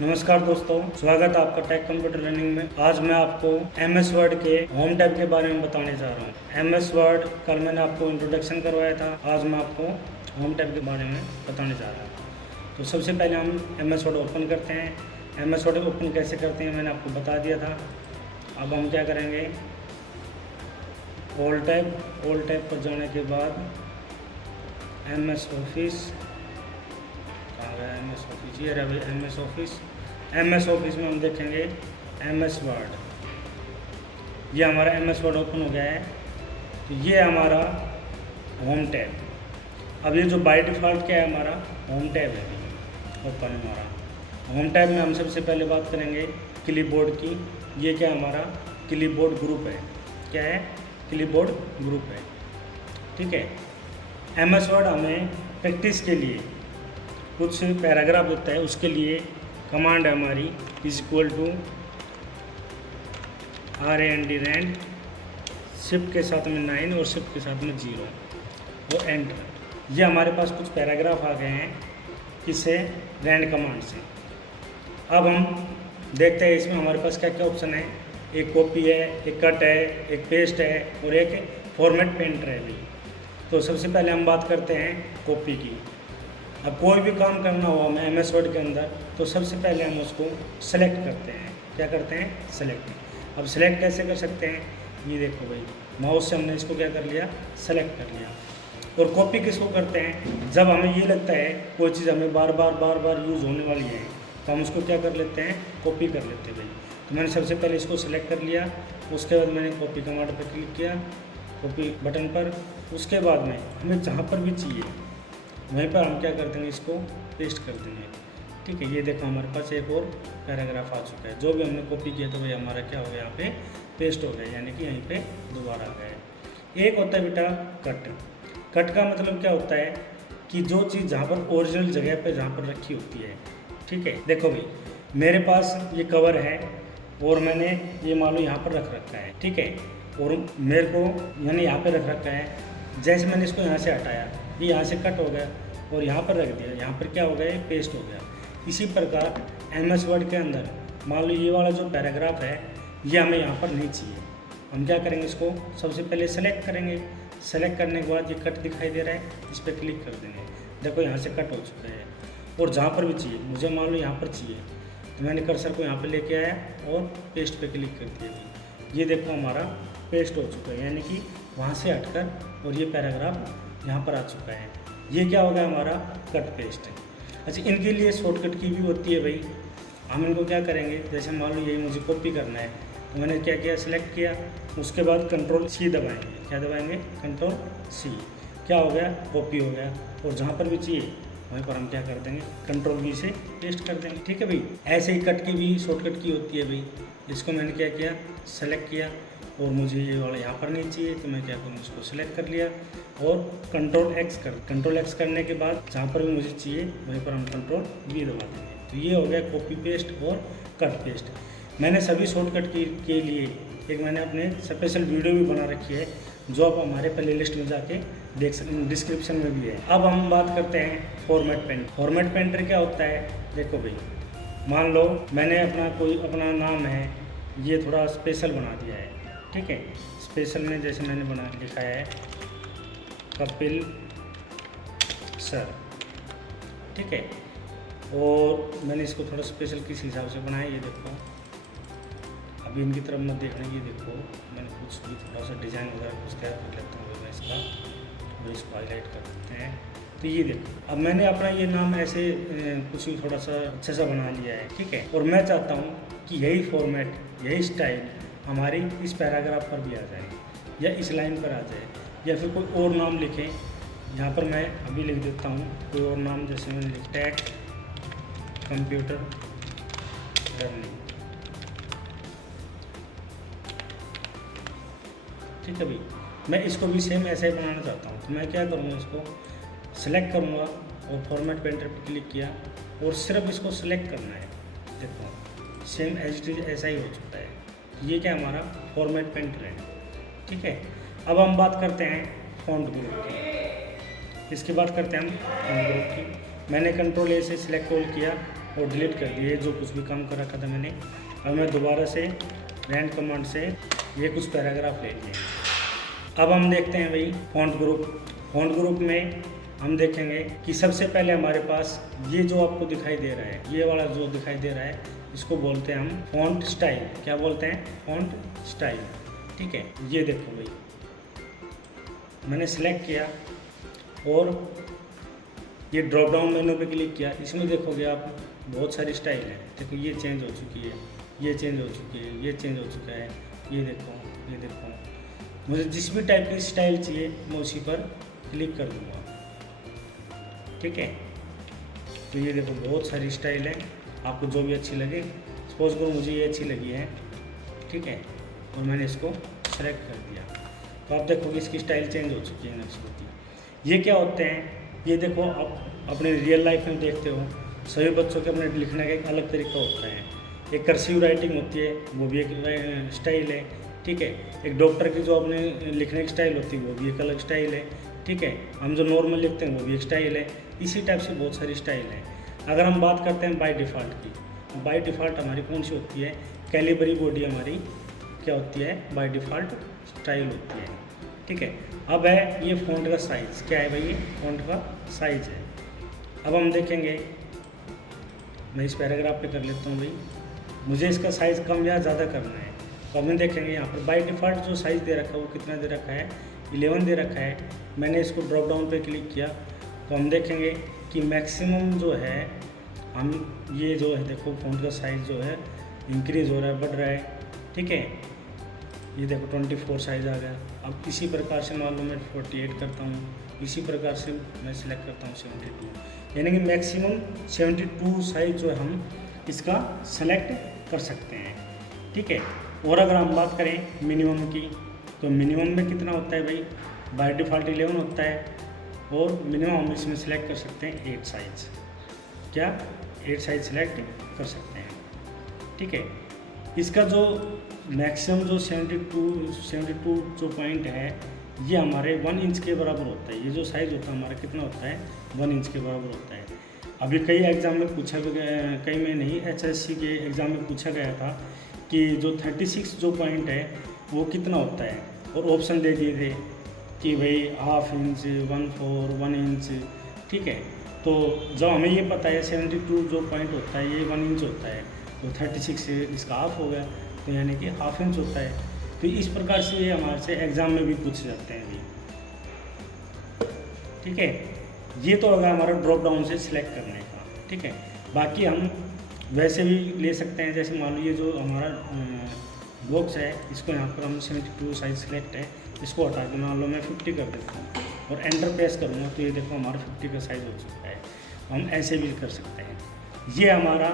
नमस्कार दोस्तों, स्वागत है आपका टेक कंप्यूटर लर्निंग में। आज मैं आपको एमएस वर्ड के होम टैब के बारे में बताने जा रहा हूँ। एमएस वर्ड कल मैंने आपको इंट्रोडक्शन करवाया था, आज मैं आपको होम टैब के बारे में बताने जा रहा हूँ। तो सबसे पहले हम एमएस वर्ड ओपन करते हैं। एमएस वर्ड ओपन कैसे करते हैं मैंने आपको बता दिया था। अब हम क्या करेंगे, ऑल टैब पर जाने के बाद एमएस ऑफिस, एमएस ऑफिस ये रहा एमएस ऑफिस। एमएस ऑफिस में हम देखेंगे एमएस वर्ड, ये हमारा एमएस वर्ड ओपन हो गया है। तो ये हमारा होम टैब। अब ये जो बाय डिफ़ॉल्ट क्या है हमारा होम टैब है ओपन हमारा। होम टैब में हम सबसे पहले बात करेंगे क्लिपबोर्ड की। ये क्या हमारा क्लिपबोर्ड ग्रुप है। क्या है? क्लिपबोर्ड ग्रुप है। ठीक है। एमएस वर्ड हमें प्रैक्टिस के लिए कुछ पैराग्राफ देता है, उसके लिए कमांड है हमारी =RAND रैंड, शिफ्ट के साथ में 9 और शिफ्ट के साथ में 0 और एंटर। ये हमारे पास कुछ पैराग्राफ आ गए हैं किससे? रैंड कमांड से। अब हम देखते हैं इसमें हमारे पास क्या क्या ऑप्शन है। एक कॉपी है, एक कट है, एक पेस्ट है और एक फॉर्मेट पेंटर है भी। तो सबसे पहले हम बात करते हैं कॉपी की। अब कोई भी काम करना हो हमें एमएस वर्ड के अंदर, तो सबसे पहले हम उसको सेलेक्ट करते हैं। क्या करते हैं? सेलेक्ट। अब सेलेक्ट कैसे कर सकते हैं? ये देखो भाई, माउस से हमने इसको क्या कर लिया? सेलेक्ट कर लिया। और कॉपी किसको करते हैं? जब हमें ये लगता है कोई चीज़ हमें बार बार यूज़ होने वाली है, तो हम उसको क्या कर लेते हैं? कॉपी कर लेते हैं भाई। तो मैंने सबसे पहले इसको सेलेक्ट कर लिया, उसके बाद मैंने कॉपी कमांड पर क्लिक किया, कॉपी बटन पर। उसके बाद में हमें जहाँ पर भी चाहिए वहीं पर हम क्या कर देंगे? इसको पेस्ट कर देंगे। ठीक है। ये देखो हमारे पास एक और पैराग्राफ आ चुका है। जो भी हमने कॉपी किया तो भाई हमारा क्या हो गया? यहाँ पे पेस्ट हो गया, यानी कि यहीं पे दोबारा आ गया। एक होता है बेटा कट। कट का मतलब क्या होता है कि जो चीज़ जहाँ पर ओरिजिनल जगह पे जहाँ पर रखी होती है। ठीक है। देखो भाई, मेरे पास ये कवर है और मैंने ये मान लो यहाँ पर रख रखा है। ठीक है। और मेरे को यानी यहाँ पर रख रखा है। जैसे मैंने इसको यहाँ से हटाया, ये यहाँ से कट हो गया और यहाँ पर रख दिया, यहाँ पर क्या हो गया? पेस्ट हो गया। इसी प्रकार एमएस वर्ड के अंदर मान लो ये वाला जो पैराग्राफ है ये हमें यहाँ पर नहीं चाहिए। हम क्या करेंगे? इसको सबसे पहले सेलेक्ट करेंगे। सेलेक्ट करने के बाद ये कट दिखाई दे रहा है, इस पर क्लिक कर देंगे। देखो यहाँ से कट हो चुका है। और जहाँ पर भी चाहिए, मुझे मान लो यहाँ पर चाहिए, तो मैंने कर्सर को यहाँ पर लेके आया और पेस्ट पे क्लिक कर दिया। ये देखो हमारा पेस्ट हो चुका है, यानी कि वहाँ से हटकर और ये पैराग्राफ यहाँ पर आ चुका है। ये क्या होगा? हमारा कट पेस्ट है। अच्छा, इनके लिए शॉर्टकट की भी होती है भाई। हम इनको क्या करेंगे? जैसे मान लो यही मुझे कॉपी करना है, तो मैंने क्या किया? सिलेक्ट किया, उसके बाद Ctrl+C दबाएंगे। क्या दबाएंगे? Ctrl+C। क्या हो गया? कॉपी हो गया। और जहाँ पर भी चाहिए वहीं पर हम क्या कर देंगे? Ctrl+V से पेस्ट कर देंगे। ठीक है भाई। ऐसे ही कट की भी शॉर्टकट की होती है भाई। इसको मैंने क्या किया? सेलेक्ट किया और मुझे ये वाला यहाँ पर नहीं चाहिए, तो मैं क्या करूँ? इसको सिलेक्ट कर लिया और Ctrl+X करने के बाद जहाँ पर भी मुझे चाहिए वहीं पर हम Ctrl+V दबा देंगे। तो ये हो गया कॉपी पेस्ट और कट पेस्ट। मैंने सभी शॉर्टकट के लिए एक मैंने अपने स्पेशल वीडियो भी बना रखी है, जो आप हमारे प्ले लिस्ट में जाके देख सकते, डिस्क्रिप्शन में भी है। अब हम बात करते हैं फॉर्मेट पेंटर। फॉर्मेट पेंटर क्या होता है? देखो भाई, मान लो मैंने अपना नाम है ये थोड़ा स्पेशल बना दिया है। ठीक है। स्पेशल में जैसे मैंने लिखा है कपिल सर। ठीक है। और मैंने इसको थोड़ा स्पेशल किस हिसाब से बनाया, ये देखो। अभी इनकी तरफ मत देखना, ये देखो मैंने कुछ भी थोड़ा सा डिज़ाइन वगैरह कुछ तैयार कर लेता हूँ मैं इसका, और इसको हाईलाइट कर देते हैं। तो ये देखो, अब मैंने अपना ये नाम ऐसे कुछ भी थोड़ा सा अच्छा सा बना लिया है। ठीक है। और मैं चाहता हूँ कि यही फॉर्मेट, यही स्टाइल हमारी इस पैराग्राफ पर भी आ जाए, या इस लाइन पर आ जाए, या फिर कोई और नाम लिखें। यहाँ पर मैं अभी लिख देता हूँ कोई और नाम, जैसे मैंने टेक कंप्यूटर लर्निंग। ठीक है भाई। मैं इसको भी सेम ऐसे ही बनाना चाहता हूँ, तो मैं क्या करूँगा? इसको सेलेक्ट करूँगा और फॉर्मेट पेंटर पर क्लिक किया और सिर्फ इसको सेलेक्ट करना है। देखो सेम एज इट इज ऐसा ही हो चुका है। ये क्या हमारा फॉर्मेट पेंटर है। ठीक है। अब हम बात करते हैं फॉन्ट ग्रुप की। इसके बाद करते हैं हम फॉन्ट ग्रुप की। मैंने Ctrl+A से सिलेक्ट ऑल किया और डिलीट कर दिए जो कुछ भी काम कर रखा था मैंने। अब मैं दोबारा से रैंड कमांड से ये कुछ पैराग्राफ ले लिए। अब हम देखते हैं भाई फॉन्ट ग्रुप। फॉन्ट ग्रुप में हम देखेंगे कि सबसे पहले हमारे पास ये जो आपको दिखाई दे रहा है, ये वाला जो दिखाई दे रहा है, इसको बोलते हैं हम फॉन्ट स्टाइल। क्या बोलते हैं? Font style. ठीक है, ये देखो भाई मैंने सेलेक्ट किया और ये ड्रॉप डाउन मेनू पे क्लिक किया। इसमें देखोगे आप बहुत सारी स्टाइल है। देखो ये चेंज हो चुकी है, ये चेंज हो चुकी है, ये चेंज हो चुका है, ये देखो, ये देखो। मुझे जिस भी टाइप की स्टाइल चाहिए मैं उसी पर क्लिक कर दूँगा। ठीक है, तो ये देखो बहुत सारी स्टाइल है, आपको जो भी अच्छी लगे। सपोज करो मुझे ये अच्छी लगी है, ठीक है, और मैंने इसको सेलेक्ट कर दिया, तो आप देखोगे इसकी स्टाइल चेंज हो चुकी है नक्शे की। ये क्या होते हैं? ये देखो आप अपने रियल लाइफ में देखते हो, सभी बच्चों के अपने लिखने का एक अलग तरीका होता है। एक कर्सिव राइटिंग होती है, वो भी एक स्टाइल है। ठीक है, एक डॉक्टर की जो अपने लिखने की स्टाइल होती है वो भी एक अलग स्टाइल है। ठीक है, हम जो नॉर्मल लिखते हैं वो भी एक स्टाइल है। इसी टाइप से बहुत सारी स्टाइल है। अगर हम बात करते हैं बाय डिफ़ॉल्ट की, बाय डिफ़ॉल्ट हमारी कौन सी होती है? कैलिबरी बॉडी हमारी क्या होती है? बाय डिफ़ॉल्ट स्टाइल होती है। ठीक है, अब है ये फ़ॉन्ट का साइज़। क्या है भाई? ये फ़ॉन्ट का साइज़ है। अब हम देखेंगे, मैं इस पैराग्राफ पे कर लेता हूँ भाई, मुझे इसका साइज़ कम या ज़्यादा करना है। तो हम देखेंगे यहाँ पर बाय डिफ़ॉल्ट जो साइज़ दे रखा है वो कितना दे रखा है? 11 दे रखा है। मैंने इसको ड्रॉप डाउन पे क्लिक किया तो हम देखेंगे कि मैक्सिमम जो है हम ये जो है देखो फ़ॉन्ट का साइज़ जो है इंक्रीज़ हो रहा है, बढ़ रहा है। ठीक है, ये देखो 24 साइज़ आ गया। अब इसी प्रकार से मान लो मैं 48 करता हूँ, इसी प्रकार से मैं सिलेक्ट करता हूँ 72, यानी कि मैक्सिमम 72 साइज़ जो है हम इसका सेलेक्ट कर सकते हैं। ठीक है, और अगर हम बात करें मिनिमम की, तो मिनिमम में कितना होता है भाई? बाय डिफ़ॉल्ट 11 होता है, और मिनिमम हम इसमें सेलेक्ट कर सकते हैं 8 साइज़। क्या? 8 साइज़ सेलेक्ट कर सकते हैं। ठीक है, इसका जो मैक्सिमम जो 72 जो पॉइंट है ये हमारे 1 इंच के बराबर होता है। ये जो साइज़ होता है हमारा कितना होता है? 1 इंच के बराबर होता है। अभी कई एग्ज़ाम में पूछा गया, कई में नहीं, HSC के एग्ज़ाम में पूछा गया था कि जो 36 जो पॉइंट है वो कितना होता है, और ऑप्शन दे दिए थे कि भाई 1/2 इंच, 1/4, 1 इंच। ठीक है, तो जब हमें ये पता है 72 जो पॉइंट होता है ये 1 इंच होता है, तो 36 से इसका हाफ हो गया, तो यानी कि 1/2 इंच होता है। तो इस प्रकार से ये हमारे से एग्ज़ाम में भी पूछे जाते हैं भी। ठीक है, ये तो होगा हमारा ड्रॉप डाउन से सिलेक्ट करने का। ठीक है, बाकी हम वैसे भी ले सकते हैं, जैसे मान लो ये जो हमारा बॉक्स है इसको यहाँ पर हम 72 साइज सिलेक्ट है, इसको हटा के मान लो मैं 50 कर देता हूँ और एंटर प्रेस करूँगा तो ये देखो हमारा 50 का साइज़ हो चुका है। हम ऐसे भी कर सकते हैं। ये हमारा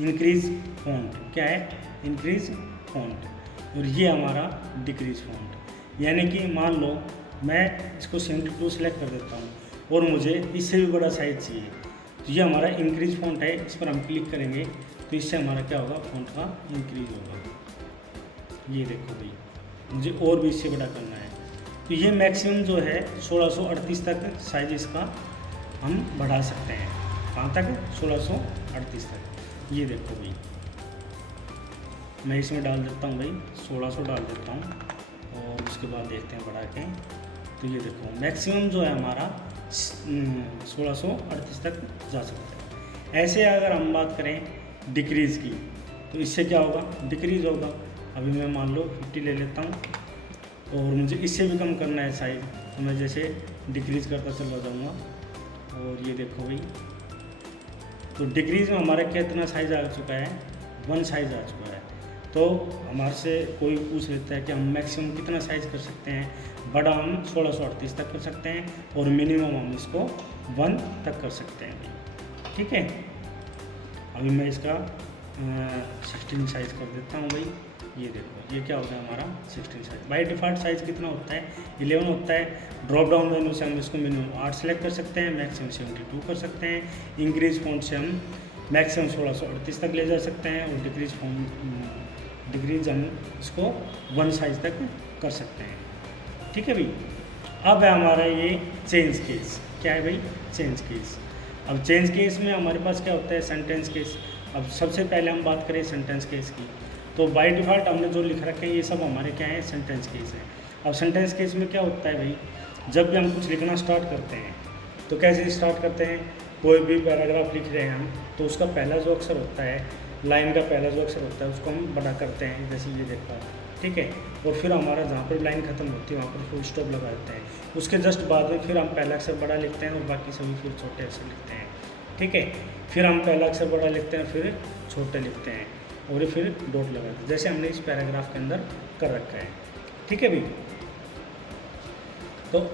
इंक्रीज फॉन्ट। क्या है? Increase font. और ये हमारा डिक्रीज फॉन्ट, यानी कि मान लो मैं इसको 72 सेलेक्ट कर देता हूँ और मुझे इससे भी बड़ा साइज़ चाहिए, तो ये हमारा इंक्रीज फॉन्ट है। इस पर हम क्लिक करेंगे तो इससे हमारा क्या होगा? फॉन्ट का इंक्रीज होगा। ये देखो भाई, मुझे और भी इससे बड़ा करना है, तो ये मैक्सिमम जो है 1638 तक साइज इसका हम बढ़ा सकते हैं। कहाँ तक? 1638 तक। ये देखो भाई, मैं इसमें डाल देता हूँ भाई 1600 डाल देता हूँ और उसके बाद देखते हैं बढ़ा के। तो ये देखो मैक्सिमम जो है हमारा 1638 तक जा सकता है। ऐसे अगर हम बात करें डिक्रीज़ की, तो इससे क्या होगा? डिक्रीज़ होगा। अभी मैं मान लो 50 ले लेता हूँ और मुझे इससे भी कम करना है साइज, तो मैं जैसे डिक्रीज़ करता चला जाऊँगा और ये देखो भाई, तो डिक्रीज़ में हमारा कितना साइज़ आ चुका है? 1 साइज़ आ चुका है। तो हमारे से कोई पूछ लेता है कि हम मैक्सिमम कितना साइज़ कर सकते हैं? बड़ा हम 1638 तक कर सकते हैं और मिनिमम हम इसको 1 तक कर सकते हैं। ठीक है, अभी मैं इसका 16 साइज़ कर देता हूँ भाई। ये देखो, ये क्या होता है हमारा 16 साइज़। बाय डिफ़ॉल्ट साइज़ कितना होता है? 11 होता है। ड्रॉप डाउन मेनू से हम इसको मिनिमम 8 सेलेक्ट कर सकते हैं, मैक्सिमम 72 कर सकते हैं। इंक्रीज फॉन्ट से हम मैक्सिमम 1638 तक ले जा सकते हैं और डिक्रीज हम इसको 1 साइज़ तक कर सकते हैं। ठीक है भाई। अब है हमारा ये चेंज केस। क्या है भाई? Change case. अब चेंज केस में हमारे पास क्या होता है, सेंटेंस केस। अब सबसे पहले हम बात करें सेंटेंस केस की, तो बाय डिफ़ॉल्ट हमने जो लिख रखे हैं ये सब हमारे क्या है, सेंटेंस केस है। अब सेंटेंस केस में क्या होता है भाई, जब भी हम कुछ लिखना स्टार्ट करते हैं तो कैसे स्टार्ट करते हैं, कोई भी पैराग्राफ लिख रहे हैं हम, तो उसका पहला जो अक्षर होता है, लाइन का पहला जो अक्षर होता है उसको हम बड़ा करते हैं, जैसे ये देखा, ठीक है। और फिर हमारा जहाँ पर लाइन खत्म होती है वहाँ पर फुल स्टॉप लगा देते हैं। उसके जस्ट बाद में फिर हम पहला अक्षर बड़ा लिखते हैं और बाकी सभी फिर छोटे अक्षर लिखते हैं, ठीक है। फिर हम पहला अक्षर बड़ा लिखते हैं, फिर छोटे लिखते हैं और फिर डॉट लगाते हैं, जैसे हमने इस पैराग्राफ के अंदर कर रखा है, ठीक है भाई। तो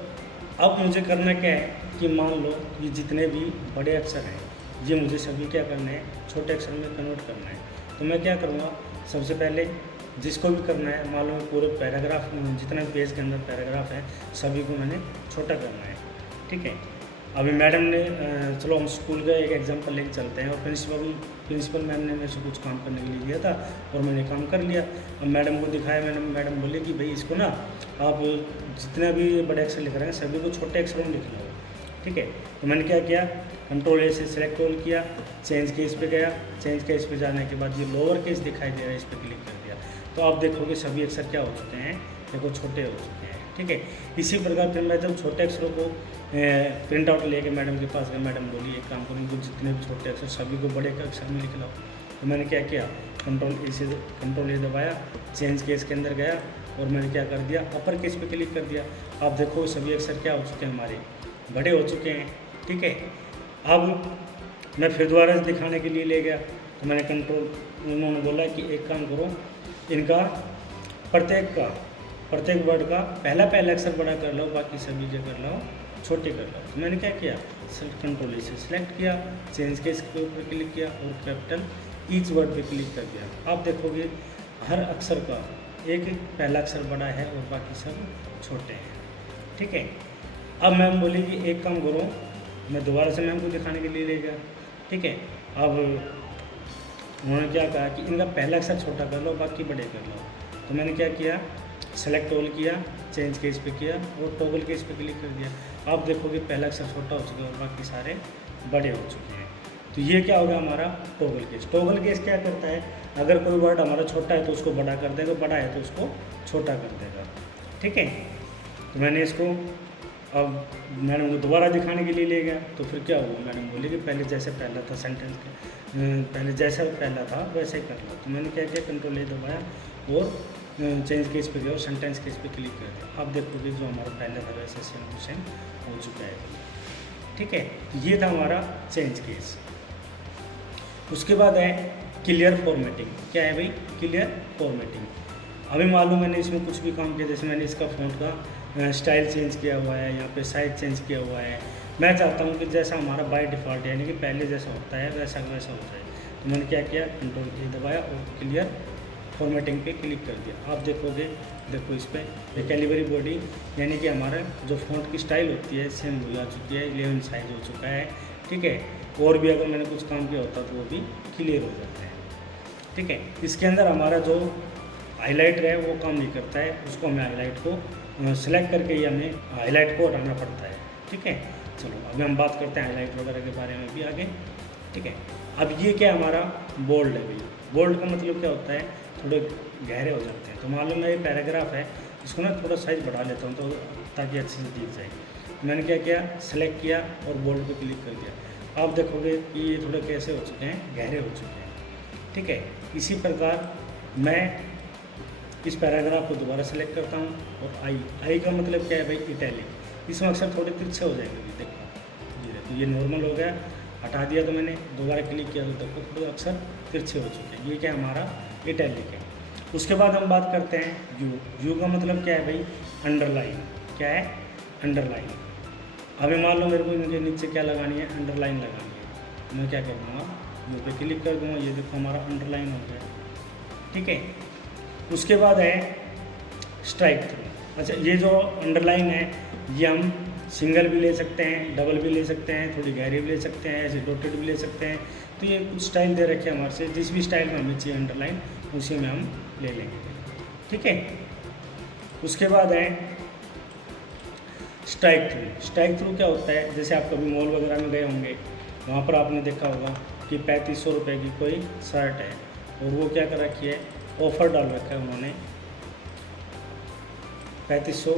अब मुझे करना क्या है कि मान लो ये जितने भी बड़े अक्षर हैं ये मुझे सभी क्या करना है, छोटे अक्षर में कन्वर्ट करना है। तो मैं क्या करूँगा, सबसे पहले जिसको भी करना है, मान लो पूरे पैराग्राफ जितना भी पेज के अंदर पैराग्राफ है सभी को मैंने छोटा करना है, ठीक है। अभी मैडम ने चलो हम स्कूल का एक एग्जांपल लेके चलते हैं, और प्रिंसिपल मैम ने मेरे से कुछ काम करने के लिए दिया था और मैंने काम कर लिया। अब मैडम को दिखाया, मैडम बोले कि भाई इसको ना आप जितने भी बड़े अक्षर लिख रहे हैं सभी को छोटे अक्षरों में लिख लो, ठीक है। तो मैंने क्या किया, कंट्रोल ए से सेलेक्ट ऑल किया, चेंज केस पे गया, चेंज केस पे जाने के बाद ये लोअर केस दिखाई दे रहा है, इस पर क्लिक कर दिया। तो आप देखोगे सभी अक्षर क्या हो चुके हैं, देखो छोटे हो चुके हैं, ठीक है। इसी प्रकार फिर मैं जब छोटे अक्षरों को प्रिंट आउट लेके मैडम के पास गया, मैडम बोली एक काम करेंगे जितने भी छोटे अक्षर सभी को बड़े अक्षर में लिख लो। तो मैंने क्या किया, कंट्रोल ए दबाया, चेंज केस के अंदर गया और मैंने क्या कर दिया, अपर केस पे क्लिक कर दिया। आप देखो सभी अक्षर क्या हो चुके हैं, हमारे बड़े हो चुके हैं, ठीक है। अब मैं फिर दोबारा से दिखाने के लिए ले गया, तो मैंने कंट्रोल, उन्होंने बोला कि एक काम करो, इनका प्रत्येक वर्ड का पहला अक्षर बड़ा कर लो, बाकी सभी जो कर लो छोटे कर लो। तो मैंने क्या किया, कंट्रोल ए से सिलेक्ट किया, चेंज केस के ऊपर क्लिक किया और कैपिटल ईच वर्ड पे क्लिक कर दिया। आप देखोगे हर अक्षर का एक पहला अक्षर बड़ा है और बाकी सब छोटे हैं, ठीक है। अब मैम बोली कि एक काम करो, मैं दोबारा से मैम को दिखाने के लिए ले गया, ठीक है। अब उन्होंने क्या कहा कि इनका पहला अक्षर छोटा कर लो, बाकी बड़े कर लो। तो मैंने क्या किया, सेलेक्ट ऑल किया, चेंज केस पे किया और टॉगल केस पे क्लिक कर दिया। आप देखोगे पहला अक्षर छोटा हो चुका है और बाकी सारे बड़े हो चुके हैं। तो ये क्या होगा हमारा टॉगल केस। टॉगल केस क्या करता है, अगर कोई वर्ड हमारा छोटा है तो उसको बड़ा कर देगा, बड़ा है तो उसको छोटा कर देगा, ठीक है। तो मैंने इसको अब मैडम को दोबारा दिखाने के लिए ले गया, तो फिर क्या हुआ, मैडम बोली कि पहले जैसे पहला था सेंटेंस पहले जैसा पहला था वैसे ही कर लो। तो मैंने क्या किया, कंट्रोल ए दबाया और चेंज केस पे गया और सेंटेंस केस पे क्लिक कर दिया। आप देखोगे जो हमारा पहले था वैसे सेम टू सेम हो चुका है, ठीक है। ये था हमारा चेंज केस। उसके बाद है क्लियर फॉर्मेटिंग। क्या है भाई, क्लियर फॉर्मेटिंग। अभी मालूम मैंने इसमें कुछ भी काम किया, जैसे मैंने इसका फ़ॉन्ट का स्टाइल चेंज किया हुआ है, यहाँ पे साइज चेंज किया हुआ है। मैं चाहता हूँ कि जैसा हमारा बाय डिफ़ॉल्ट यानी कि पहले जैसा होता है वैसा हो जाए। तो मैंने क्या किया, कंट्रोल ए दबाया और क्लियर फॉर्मेटिंग पे क्लिक कर दिया। आप देखोगे, देखो इस पर कैलिबरी बॉडी यानी कि हमारा जो फ़ॉन्ट की स्टाइल होती है सेम हो जा चुकी है, 11 साइज हो चुका है, ठीक है। और भी अगर मैंने कुछ काम किया होता तो वो भी क्लियर हो जाता है, ठीक है। इसके अंदर हमारा जो हाईलाइटर है वो काम नहीं करता है, उसको हमें हाईलाइट को सिलेक्ट करके ही हमें हाईलाइट को हटाना पड़ता है, ठीक है। चलो अभी हम बात करते हैं हाईलाइट वगैरह के बारे में भी आगे, ठीक है। अब ये क्या हमारा बोल्ड है भाई। बोल्ड का मतलब क्या होता है, थोड़े गहरे हो जाते हैं। तो मालूम है ये पैराग्राफ है, इसको ना थोड़ा साइज बढ़ा लेता हूँ तो ताकि अच्छे से दिख जाए। मैंने क्या किया, सेलेक्ट किया और बोल्ड पे क्लिक कर दिया। आप देखोगे कि ये थोड़े कैसे हो चुके हैं, गहरे हो चुके हैं, ठीक है। इसी प्रकार मैं इस पैराग्राफ को दोबारा सेलेक्ट करता हूँ और आई का मतलब क्या है भाई, इटैलिक। इसमें अक्सर थोड़े तिरछे हो जाएंगे, देखो ये नॉर्मल हो गया, हटा दिया तो मैंने दोबारा क्लिक किया तो देखो थोड़े अक्सर तिरछे हो चुके हैं। ये क्या हमारा इटैलिक है। उसके बाद हम बात करते हैं यू का मतलब क्या है भाई, अंडरलाइन। क्या है, अंडरलाइन। अभी मान लो मेरे को इनके नीचे क्या लगानी है, अंडरलाइन लगानी है। मैं क्या कर दूँगा, यू पे क्लिक कर दूँगा, ये देखो हमारा अंडरलाइन हो गया, ठीक है। उसके बाद है स्ट्राइक थ्रू। अच्छा, ये जो अंडरलाइन है ये हम सिंगल भी ले सकते हैं, डबल भी ले सकते हैं, थोड़ी गहरी भी ले सकते हैं, ऐसे डॉटेड भी ले सकते हैं। तो ये कुछ स्टाइल दे रखे हैं हमारे से, जिस भी स्टाइल में हमें चाहिए अंडरलाइन उसी में हम ले लेंगे, ठीक है। उसके बाद है स्ट्राइक थ्रू। स्ट्राइक थ्रू क्या होता है, जैसे आप कभी मॉल वगैरह में गए होंगे वहाँ पर आपने देखा होगा कि 3500 रुपये की कोई शर्ट है और वो क्या कर रखी है, ऑफ़र डाल रखा है उन्होंने 3500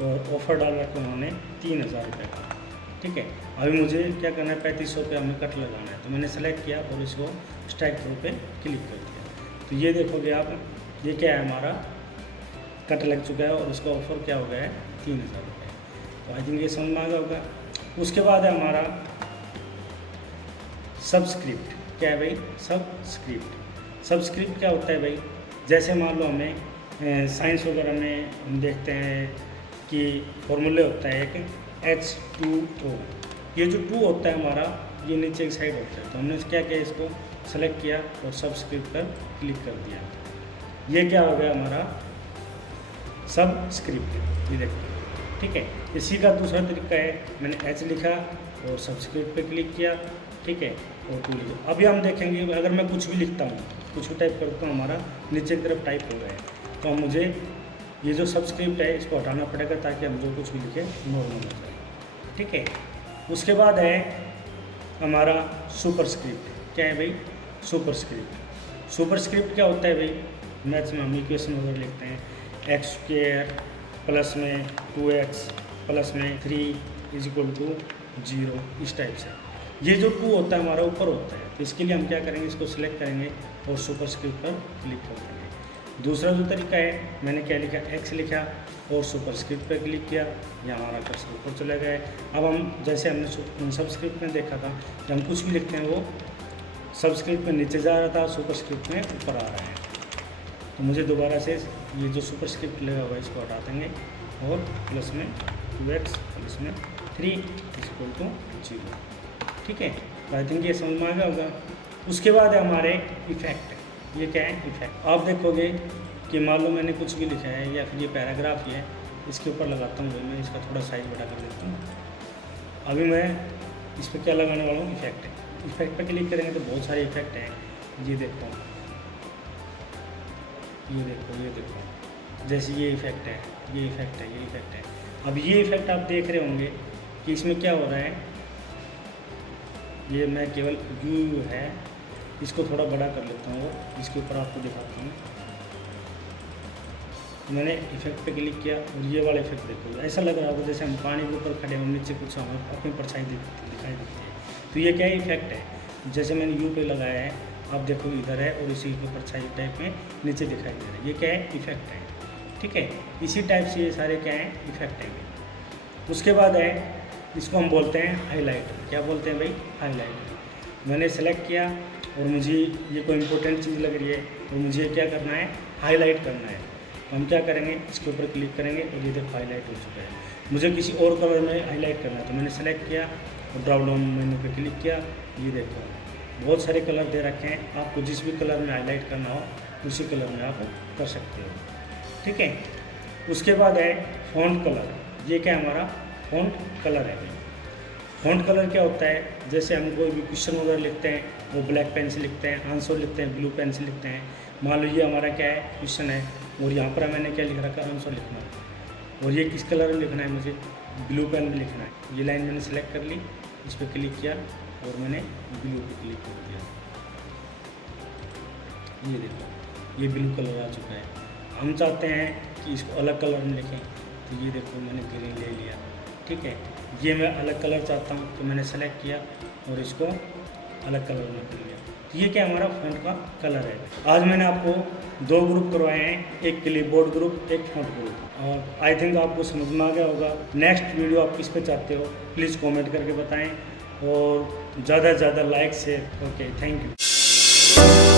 और ऑफ़र डाल रखा है उन्होंने 3000 रुपये का। ठीक है, अभी मुझे क्या करना है, 3500 पे हमें कट लगाना है, तो मैंने सेलेक्ट किया और इसको स्ट्राइक थ्रू पे क्लिक कर दिया। तो ये देखोगे आप, ये क्या है, हमारा कट लग चुका है और उसका ऑफ़र क्या हो गया है, 3000 रुपये। तो आई थिंक ये समझ में आ गया होगा। उसके बाद है हमारा सबस्क्रिप्ट। क्या है भाई, सबस्क्रिप्ट। सबस्क्रिप्ट क्या होता है भाई, जैसे मान लो हमें साइंस वगैरह में हम देखते हैं कि फॉर्मूले होता है एक H2O। ये जो 2 होता है हमारा, ये नीचे की साइड होता है। तो हमने क्या किया, इसको सेलेक्ट किया और सबस्क्रिप्ट पर क्लिक कर दिया। ये क्या हो गया, हमारा सबस्क्रिप्ट। ये देखो, ठीक है। इसी का दूसरा तरीका है, मैंने H लिखा और सबस्क्रिप्ट पे क्लिक किया, ठीक है, और 2 लिखा। अभी हम देखेंगे अगर मैं कुछ भी लिखता हूँ, कुछ भी टाइप करता हूँ, हमारा नीचे की तरफ टाइप हो गया है। तो मुझे ये जो सबस्क्रिप्ट है इसको हटाना पड़ेगा ताकि हम जो कुछ भी लिखें नॉर्मल हो जाए। ठीक है, उसके बाद है हमारा सुपरस्क्रिप्ट। क्या है भाई, सुपरस्क्रिप्ट। सुपरस्क्रिप्ट क्या होता है भाई, मैथ्स में हम इक्वेशन वगैरह लिखते हैं, x² प्लस में 2x प्लस में 3 = 0, इस टाइप से। ये जो 2 होता है हमारा ऊपर होता है, तो इसके लिए हम क्या करेंगे, इसको सिलेक्ट करेंगे और सुपरस्क्रिप्ट पर क्लिक कर देंगे। दूसरा जो तरीका है, मैंने क्या लिखा, x लिखा और सुपरस्क्रिप्ट पर क्लिक किया, यहाँ हमारा कर्सर ऊपर चला गया है। अब हम जैसे हमने सबस्क्रिप्ट में देखा था कि हम कुछ भी लिखते हैं वो सबस्क्रिप्ट में नीचे जा रहा था, सुपरस्क्रिप्ट में ऊपर आ रहा है। तो मुझे दोबारा से ये जो सुपरस्क्रिप्ट लगा हुआ है इसको हटा देंगे और प्लस में 2x प्लस में 3 = 0। ठीक है, तो आई थिंक ये समझ में आ गया होगा। उसके बाद है हमारे इफेक्ट। ये क्या है, इफेक्ट। आप देखोगे कि मान लो मैंने कुछ भी लिखा है या फिर ये पैराग्राफ ही है, इसके ऊपर लगाता हूँ, मैं इसका थोड़ा साइज बढ़ा कर देता हूँ। अभी मैं इस पर क्या लगाने वाला हूँ, इफेक्ट है। इफेक्ट पर क्लिक करेंगे तो बहुत सारे इफेक्ट हैं। ये देखो, ये देखो, ये देखो, जैसे ये इफेक्ट है, ये इफेक्ट है, ये इफेक्ट है। अब ये इफेक्ट आप देख रहे होंगे कि इसमें क्या हो रहा है, ये मैं केवल व्यू है, इसको थोड़ा बड़ा कर लेता हूँ, इसके ऊपर आपको दिखाता हूँ। मैंने इफेक्ट पे क्लिक किया और ये वाला इफेक्ट देखो, ऐसा लग रहा होगा जैसे हम पानी के ऊपर खड़े हों, नीचे कुछ हमें अपनी परछाई दिखाई देती है। तो ये क्या है, इफेक्ट है। जैसे मैंने यू पे लगाया है, आप देखो इधर है और इसी के परछाई टाइप में नीचे दिखाई दे रहा है। ये क्या है, इफेक्ट है। ठीक है, इसी टाइप से ये सारे क्या हैं, इफेक्ट हैं। उसके बाद है, इसको हम बोलते हैं हाईलाइट। क्या बोलते हैं भाई, हाईलाइट। मैंने सेलेक्ट किया और मुझे ये कोई इंपॉर्टेंट चीज़ लग रही है और मुझे क्या करना है, हाईलाइट करना है। हम क्या करेंगे, इसके ऊपर क्लिक करेंगे और ये देखो हाईलाइट हो चुका है। मुझे किसी और कलर में हाईलाइट करना है, तो मैंने सेलेक्ट किया और ड्रॉप डाउन मेन्यू पे क्लिक किया। ये देखो बहुत सारे कलर दे रखे हैं, आपको जिस भी कलर में हाईलाइट करना हो उसी कलर में आप कर सकते हो। ठीक है, उसके बाद है फ़ॉन्ट कलर। ये क्या है, हमारा फ़ॉन्ट कलर है। फ़ॉन्ट कलर क्या होता है, जैसे हम कोई भी क्वेश्चन वगैरह लिखते हैं वो ब्लैक पेन से लिखते हैं, आंसर लिखते हैं ब्लू पेन से लिखते हैं। मान लो ये हमारा क्या है, क्वेश्चन है और यहाँ पर मैंने क्या लिख रखा है, आंसर लिखना है और ये किस कलर में लिखना है, मुझे ब्लू पेन में लिखना है। ये लाइन मैंने सेलेक्ट कर ली, इस पर क्लिक किया और मैंने ब्लू पे क्लिक कर दिया। ये देखो, ये ब्लू कलर आ चुका है। हम चाहते हैं कि इसको अलग कलर में लिखें, तो ये देखो मैंने ग्रीन ले लिया। ठीक है, ये मैं अलग कलर चाहता हूँ तो मैंने सेलेक्ट किया और इसको अलग कलर में कर लिया। तो ये क्या हमारा फ़ॉन्ट का कलर है। आज मैंने आपको 2 ग्रुप करवाए हैं, एक क्लिपबोर्ड ग्रुप, एक फ़ॉन्ट ग्रुप, और आई थिंक आपको समझ में आ गया होगा। नेक्स्ट वीडियो आप किस पे चाहते हो प्लीज़ कमेंट करके बताएं और ज़्यादा से ज़्यादा like share. Okay, thank you.